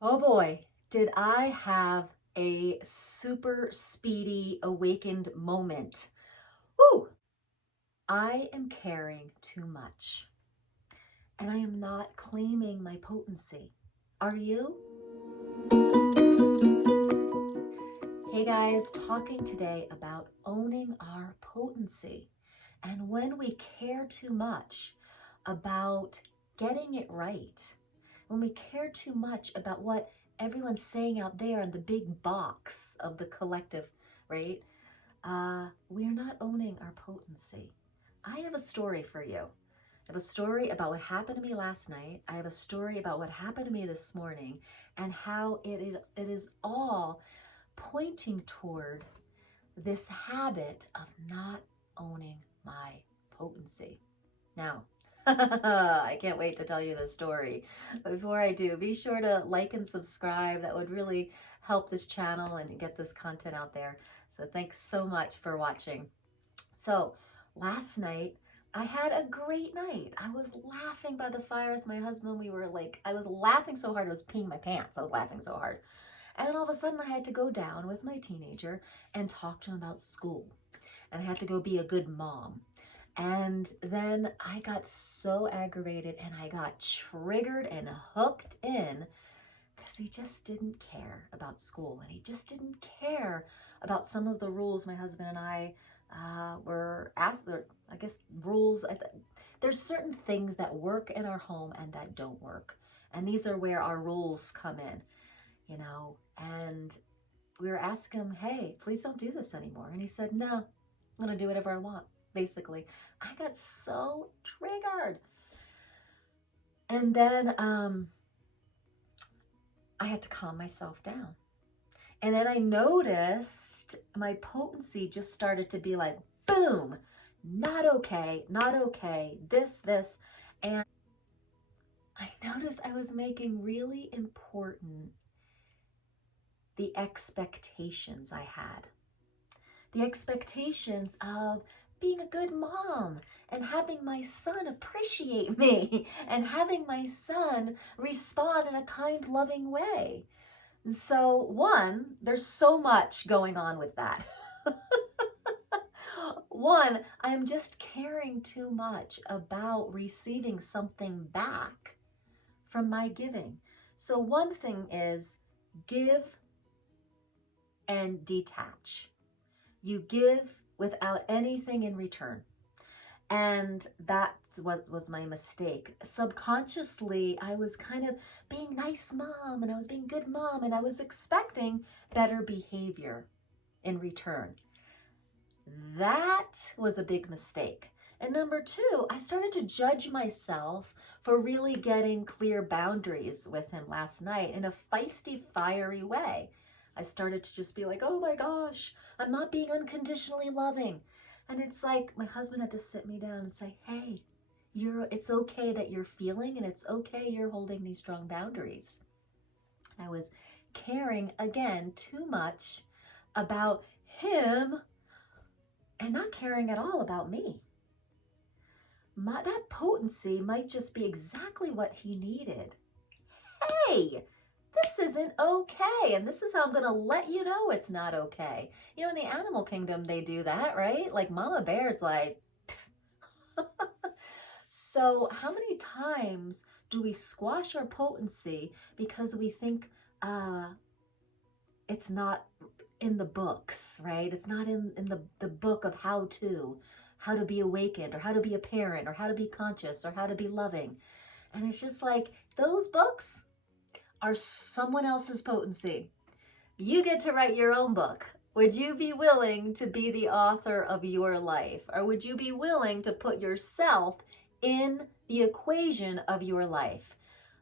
Oh boy, did I have a super speedy awakened moment. Woo! I am caring too much and I am not claiming my potency. Are you? Hey guys, talking today about owning our potency. And when we care too much about getting it right, when we care too much about what everyone's saying out there in the big box of the collective, right? We're not owning our potency. I have a story for you. I have a story about what happened to me last night. I have a story about what happened to me this morning and how it is all pointing toward this habit of not owning my potency. Now, I can't wait to tell you this story. But before I do, be sure to like and subscribe. That would really help this channel and get this content out there. So thanks so much for watching. So last night, I had a great night. I was laughing by the fire with my husband. I was laughing so hard, I was peeing my pants. I was laughing so hard. And then all of a sudden, I had to go down with my teenager and talk to him about school. And I had to go be a good mom. And then I got so aggravated and I got triggered and hooked in because he just didn't care about school and he just didn't care about some of the rules my husband and I were asked, or I guess rules. There's certain things that work in our home and that don't work. And these are where our rules come in, and we were asking him, hey, please don't do this anymore. And he said, no, I'm going to do whatever I want, basically. I got so triggered. And then I had to calm myself down. And then I noticed my potency just started to be like, boom, not okay, not okay, this. And I noticed I was making really important the expectations I had. The expectations of being a good mom and having my son appreciate me and having my son respond in a kind, loving way. And so, one, there's so much going on with that. One, I'm just caring too much about receiving something back from my giving. So, one thing is give and detach. You give without anything in return. And that's what was my mistake. Subconsciously, I was kind of being nice mom and I was being good mom and I was expecting better behavior in return. That was a big mistake. And number two, I started to judge myself for really getting clear boundaries with him last night in a feisty, fiery way. I started to just be like, oh my gosh, I'm not being unconditionally loving. And it's like my husband had to sit me down and say, hey, it's okay that you're feeling and it's okay you're holding these strong boundaries. I was caring again too much about him and not caring at all about me. That potency might just be exactly what he needed. Hey, this isn't okay. And this is how I'm going to let you know it's not okay. In the animal kingdom, they do that, right? Like Mama Bear's like, so how many times do we squash our potency because we think it's not in the books, right? It's not in the book of how to be awakened or how to be a parent or how to be conscious or how to be loving. And it's just like those books are someone else's potency. You get to write your own book. Would you be willing to be the author of your life? Or would you be willing to put yourself in the equation of your life?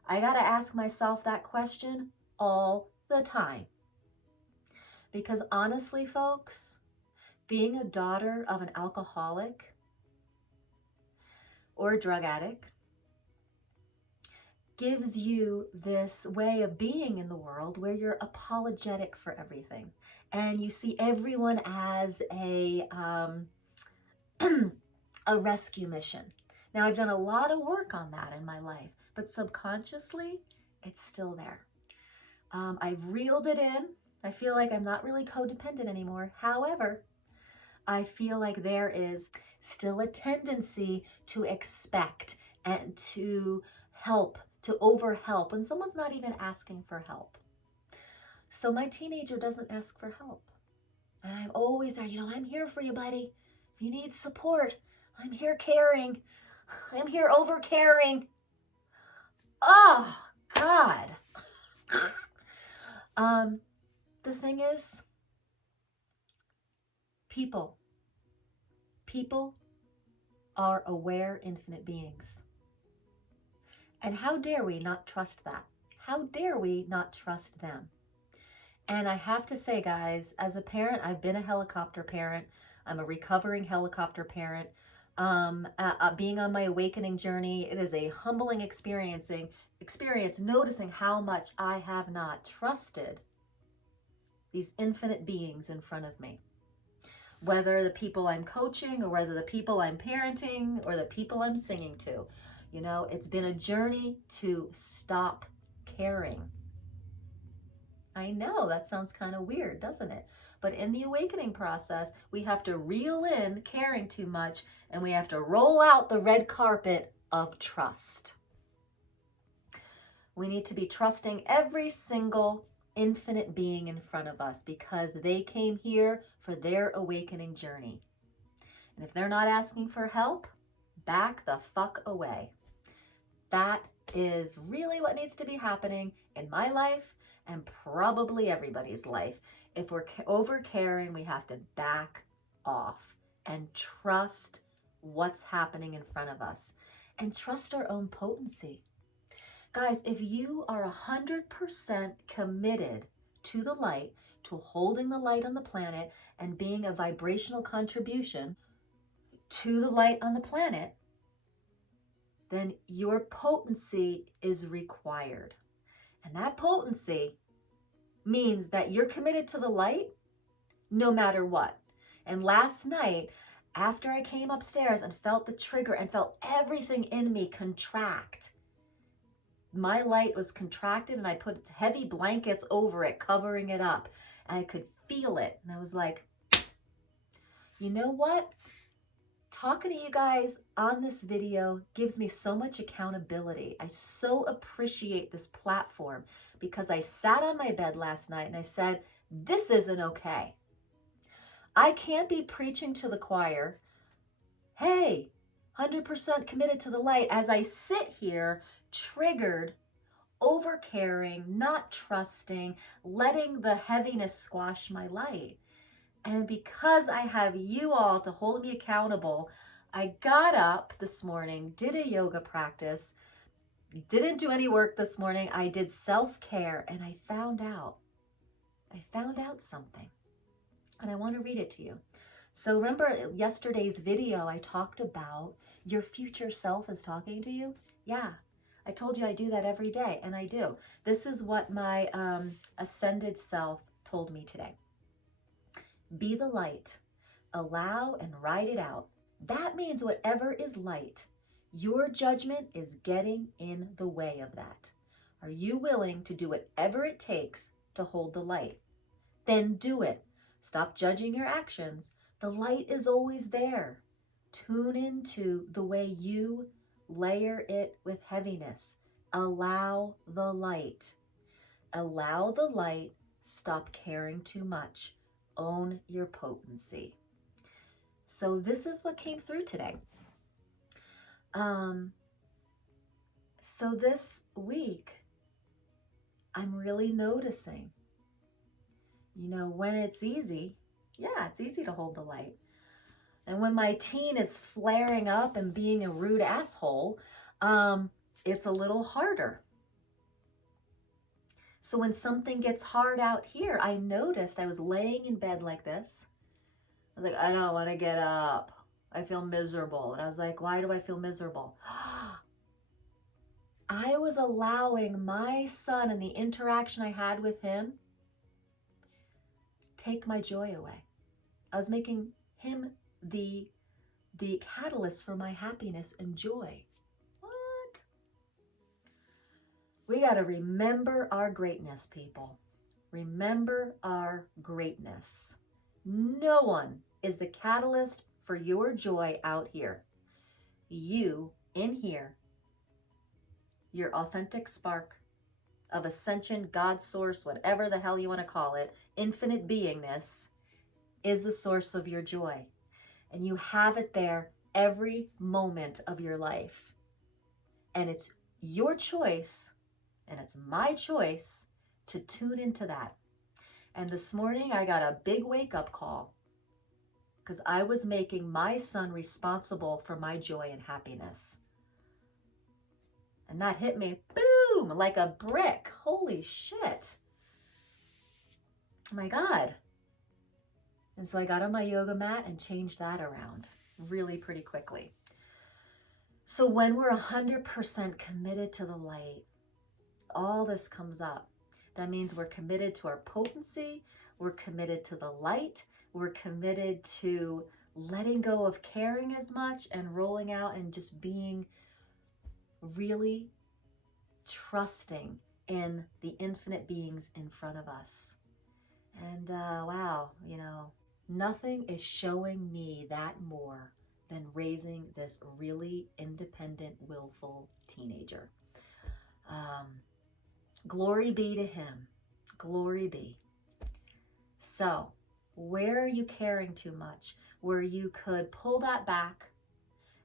I got to ask myself that question all the time. Because honestly, folks, being a daughter of an alcoholic or a drug addict gives you this way of being in the world where you're apologetic for everything. And you see everyone as a rescue mission. Now, I've done a lot of work on that in my life, but subconsciously, it's still there. I've reeled it in. I feel like I'm not really codependent anymore. However, I feel like there is still a tendency to expect and to help, to overhelp when someone's not even asking for help. So my teenager doesn't ask for help. And I'm always there, I'm here for you, buddy. If you need support, I'm here caring. I'm here over caring. Oh, God. The thing is, people are aware, infinite beings. And how dare we not trust that? How dare we not trust them? And I have to say, guys, as a parent, I've been a helicopter parent. I'm a recovering helicopter parent. Being on my awakening journey, it is a humbling experience noticing how much I have not trusted these infinite beings in front of me. Whether the people I'm coaching or whether the people I'm parenting or the people I'm singing to. It's been a journey to stop caring. I know that sounds kind of weird, doesn't it? But in the awakening process, we have to reel in caring too much and we have to roll out the red carpet of trust. We need to be trusting every single infinite being in front of us because they came here for their awakening journey. And if they're not asking for help, back the fuck away. That is really what needs to be happening in my life and probably everybody's life. If we're over caring, we have to back off and trust what's happening in front of us and trust our own potency. Guys, if you are 100% committed to the light, to holding the light on the planet and being a vibrational contribution to the light on the planet, then your potency is required. And that potency means that you're committed to the light no matter what. And last night, after I came upstairs and felt the trigger and felt everything in me contract, my light was contracted and I put heavy blankets over it, covering it up. And I could feel it. And I was like, you know what? Talking to you guys on this video gives me so much accountability. I so appreciate this platform because I sat on my bed last night and I said, this isn't okay. I can't be preaching to the choir, hey, 100% committed to the light, as I sit here triggered, over caring, not trusting, letting the heaviness squash my light. And because I have you all to hold me accountable, I got up this morning, did a yoga practice, didn't do any work this morning. I did self-care and I found out something. And I want to read it to you. So remember yesterday's video, I talked about your future self is talking to you? Yeah, I told you I do that every day, and I do. This is what my ascended self told me today. Be the light. Allow and ride it out. That means whatever is light, your judgment is getting in the way of that. Are you willing to do whatever it takes to hold the light? Then do it. Stop judging your actions. The light is always there. Tune into the way you layer it with heaviness. Allow the light. Allow the light. Stop caring too much. Own your potency. So this is what came through today. So this week, I'm really noticing, when it's easy, it's easy to hold the light. And when my teen is flaring up and being a rude asshole, it's a little harder. So when something gets hard out here, I noticed I was laying in bed like this. I was like, I don't want to get up. I feel miserable. And I was like, why do I feel miserable? I was allowing my son and the interaction I had with him take my joy away. I was making him the catalyst for my happiness and joy. What? We got to remember our greatness, people. Remember our greatness. No one is the catalyst for your joy out here. You in here, your authentic spark of ascension, God source, whatever the hell you want to call it, infinite beingness, is the source of your joy. And you have it there every moment of your life. And it's your choice, and it's my choice to tune into that. And this morning I got a big wake-up call because I was making my son responsible for my joy and happiness. And that hit me, boom, like a brick. Holy shit. Oh my God. And so I got on my yoga mat and changed that around really pretty quickly. So when we're 100% committed to the light, all this comes up. That means we're committed to our potency, we're committed to the light, we're committed to letting go of caring as much and rolling out and just being really trusting in the infinite beings in front of us. And wow, nothing is showing me that more than raising this really independent, willful teenager. Glory be to him. Glory be. So, where are you caring too much? Where you could pull that back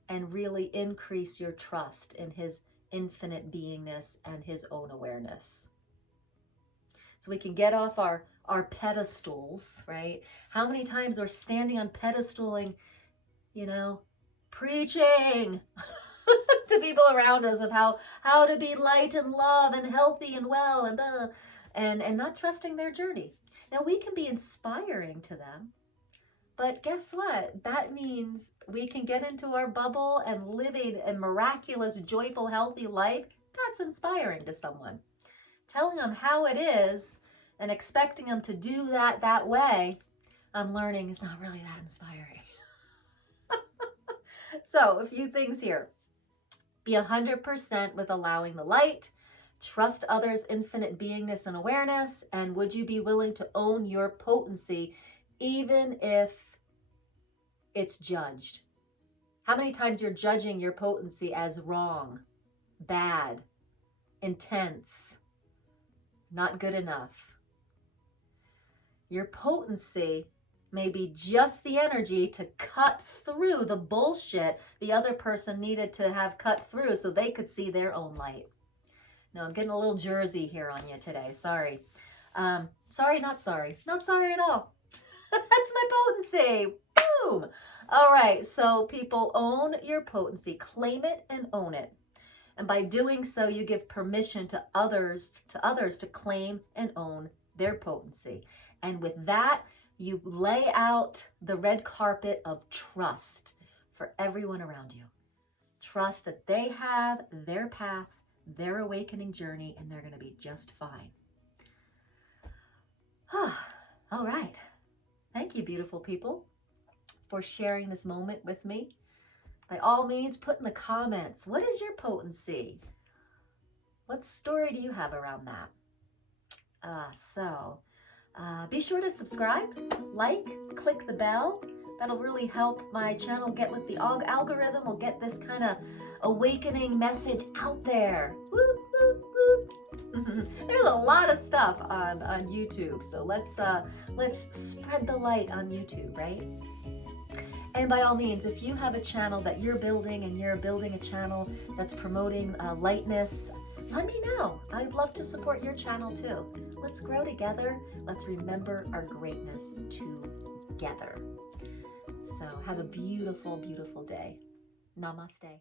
and really increase your trust in his infinite beingness and his own awareness. So we can get off our pedestals, right? How many times we're standing on pedestaling, preaching to people around us of how to be light and love and healthy and well and not trusting their journey. Now we can be inspiring to them, but guess what? That means we can get into our bubble and living a miraculous, joyful, healthy life. That's inspiring to someone. Telling them how it is and expecting them to do that way, I'm learning is not really that inspiring. So a few things here. Be 100% with allowing the light, trust others' infinite beingness and awareness, and would you be willing to own your potency even if it's judged? How many times you're judging your potency as wrong, bad, intense, not good enough? Your potency may be just the energy to cut through the bullshit the other person needed to have cut through so they could see their own light. No, I'm getting a little Jersey here on you today. Sorry. Sorry, not sorry. Not sorry at all. That's my potency. Boom. All right. So people, own your potency. Claim it and own it. And by doing so, you give permission to others to claim and own their potency. And with that, you lay out the red carpet of trust for everyone around you. Trust that they have their path, their awakening journey, and they're going to be just fine. All right. Thank you, beautiful people, for sharing this moment with me. By all means, put in the comments, what is your potency? What story do you have around that? Be sure to subscribe, like, click the bell. That'll really help my channel get with the algorithm. We'll get this kind of awakening message out there. Whoop, whoop, whoop. There's a lot of stuff on YouTube, so let's spread the light on YouTube, right? And by all means, if you have a channel that you're building and you're building a channel that's promoting lightness, let me know. I'd love to support your channel too. Let's grow together. Let's remember our greatness together. So have a beautiful, beautiful day. Namaste.